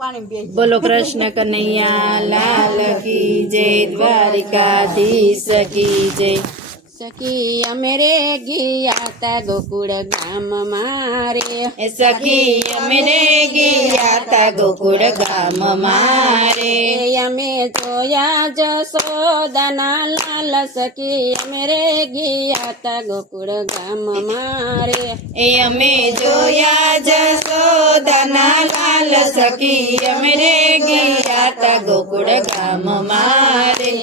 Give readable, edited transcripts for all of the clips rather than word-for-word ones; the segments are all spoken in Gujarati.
बोलो कृष्ण कन्हैया लाल की जय, द्वारिकाधीश की जय। सखी अमेरे गिया ता गोकुळ गाम मारे, सखी अमेरे गिया ता गोकुळ गाम मारे। अमे जोया जसोदाना लाल, सखी अमेरे गिया ता गोकुळ गाम मारे। अमे जोया जसोदाना लाल, सखी अमेरे गिया ता गोकुळ गाम मारे।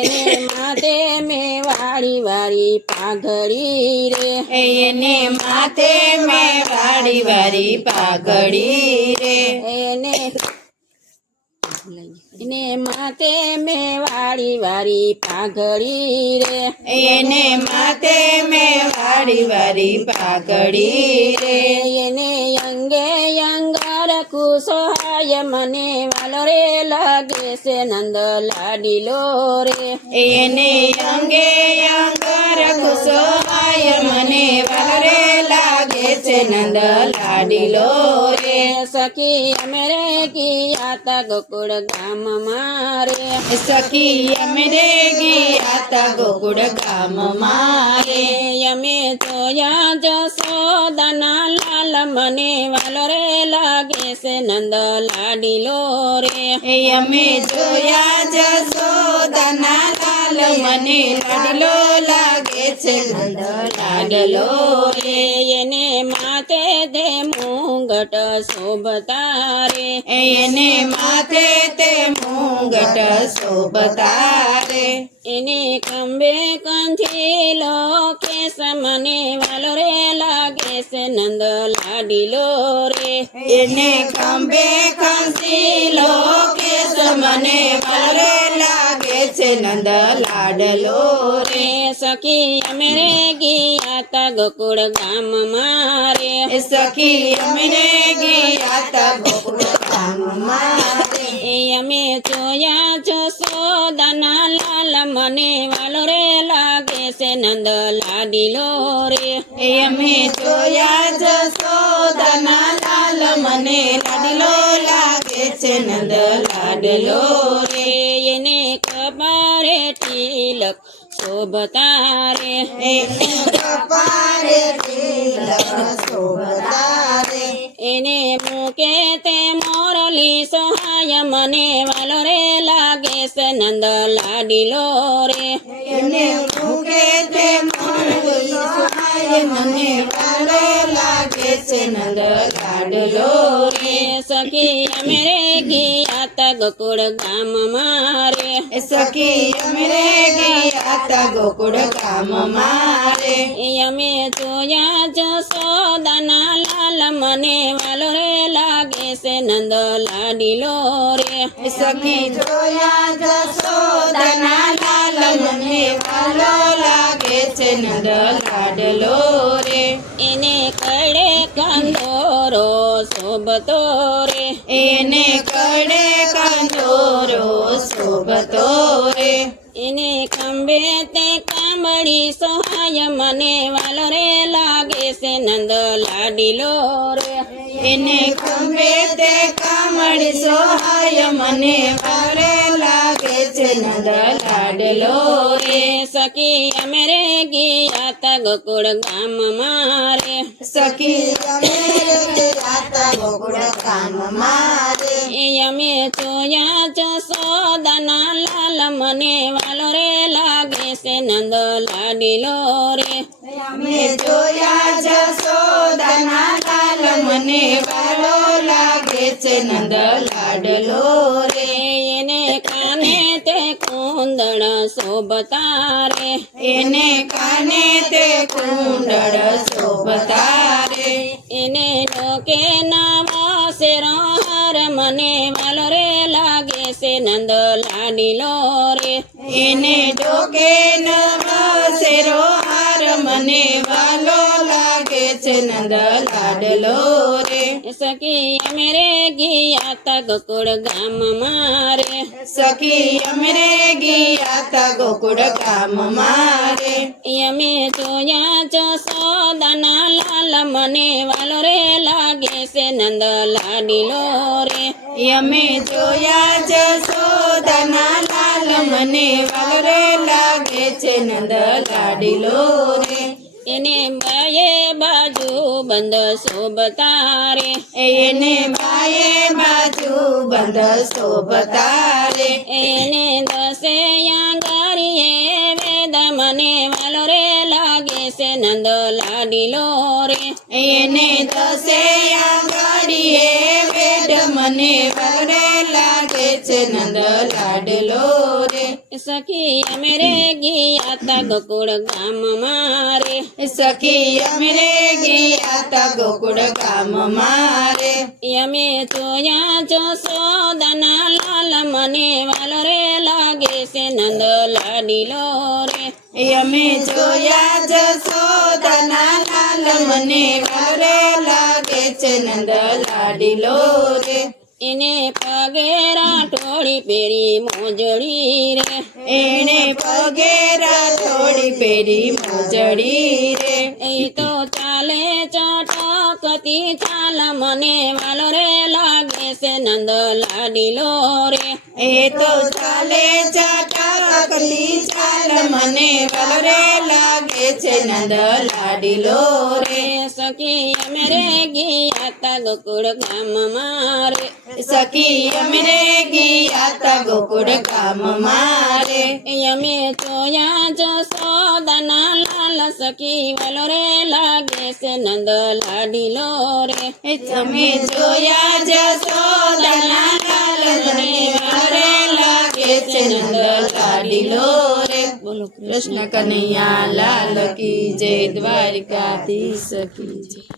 એને માથે મેં વાળી વાળી પાઘડી રે, એને માથે મેં વાળી વાળી પાઘડી રે। એને માથે મેં વાળી વાળી પાઘડી રે, એને માથે મેં વાળી વાળી પાઘડી રે। એને અંગે અંગર કુસોહાય મને વાલો રે લાગે છે નંદ લાડીલો રે। એને અંગે અંગર કુસોહાય મને વાલો રે લાગે છે નંદ લાડીલો રે। સખી અમે રે ગયા તા ગોકુળ ગામ મારે, સખી અમે રે ગયા તા ગોકુળ ગામ મારે। અમે જોયા જસોદાના લાલ, મને વાલો રે લાગે છે નંદ લાડીલો રે। અમે જોયા જસોદાના લાલ, મને લાડલો લાગે છે નંદ લાડલો રે। એને માથે દે મુંગટ શોભતા રે, એને માથે તે મુંગટ શોભતા રે। એને ખંભે કંઠીલો કેસ, મને વાલો રે લાગે છે નંદ લાડીલો રે। એને ખંભે ખંસીલો કેસ, મને વાલો રે લાગે છે નંદ લાડલો રે। સખી અમે રે ગયા તા ગોકુળ ગામ મારે, સખી અમે રે ગયા તા ગોકુળ ગામ મારે। અમે જોયા જસોદાના લાલ, મને વાલો રે લાગે છે નંદ લાડીલો રે। અમે જોયા જસોદાના લાલ, મને લાડલો લાગે છે નંદ લાડલો રે। એને કપારે તિલક શોભતા રે, એને કપારે તિલક શોભતા રે। એને મુકે તે મોરલી સોહાય, મને વાલો રે લાગે છે નંદ લાડીલો રે। એને મુકે તે મોરલી સોહાય, મને વાલો લાગે છે નંદ લાડલો રે। સખી અમે રે ગયા તા ગોકુળ ગામ મારે, સખી અમે રે ગયા તા ગોકુળ ગામ મારે। અમે જોયા જસોદાના લાલ, મને વાલો રે લાગે છે નંદ લાડીલો રે। સખી જોયા જસોદાના લાલ, મને વાલો લાગે છે નંદ લાડલો રે। એને કડે કંદોરો શોભતો રે, એને કડે કંદોરો શોભતો રે। એને ખંભે તે કામડી સોહાય, મને વાલો રે લાગે છે નંદ લાડીલો રે। એને ખંભે તે કામડી સોહાય, મને વારે લાગે છે નંદ લાડલો રે। સખી અમે રે ગયા તા ગોકુળ ગામ મારે, સખી અમે રે ગયા તા ગોકુળ ગામ મારે। અમે જોયા જસોદાના લાલ, મને વાલો રે લાગે છે નંદ લાડીલો રે। અમે જોયા જસોદાના લાલ, મને વાલો લાગે છે નંદ લાડલો રે। એને કાને તે કુંદળ શોભતા રે, એને કાને તે કુંડળ શોભતા રે। એને લોકે નામો શેરો હાર, મને વાલો રે લાગે છે નંદ લાડીલો રે। એને ડોકે નવ શેરો હાર, મને વાલો લાગે છે નંદ લાડલો રે. સખી અમે રે ગયા તા ગોકુળ ગામમાં રે. સખી અમે રે ગયા તા ગોકુળ ગામમાં રે. અમે જોયા જશોદાના લાલ મને વાલો રે લાગે છે નંદ લાડીલો રે. અમે જોયા જશોદાના લાલ મને વાલો રે લાગે છે નંદ લાડીલો રે. એને બાયે બાજુ બંધ શોભતા રે. એને બાયે બાજુ બંધ શોભતા રે. એને દસે આંગળીએ વેદ મને વાલો રે લાગે છે નંદ લાડીલો રે. એને દસે આંગળીએ વેદ મને વાલો રે લાગે છે નંદ લાડલો રે. સખી અમે રે ગયા તા ગોકુળ ગામમાં રે. સખી અમે રે ગયા તા ગોકુળ ગામમાં રે. અમે જોયા જશોદાના લાલ મને વાલો રે લાગે છે નંદ લાડીલો રે. અમે જોયા જશોદાના લાલ મને વાલો રે લાગે છે નંદ લાડીલો રે. એને પગે રાઠોડી પહેરી મોજડી રે. એને પગે રાઠોડી પહેરી મોજડી રે. એ તો ચાલે ચટકતી ચાલ મને વાલો રે લાગે છે નંદ લાડીલો રે. એ તો ચાલે ચટકતી ચાલ મને વાલો રે લાગે છે નંદ લાડીલો રે. સખી અમે રે ગયા તા ગોકુળ ગામમાં રે. સખી અમે રે ગયા તા ગોકુળ ગામમાં રે. અમે જોયા જશોદાના લાલ સખી વાલો રે લાગે છે નંદ લાડીલો રે. તમે જોયા જશોદાના લાલ મને વાલો રે લાગે છે નંદ લાડીલો રે. બોલો કૃષ્ણ કનૈયા લાલ કી જય, દ્વારિકાધીશ કી જય.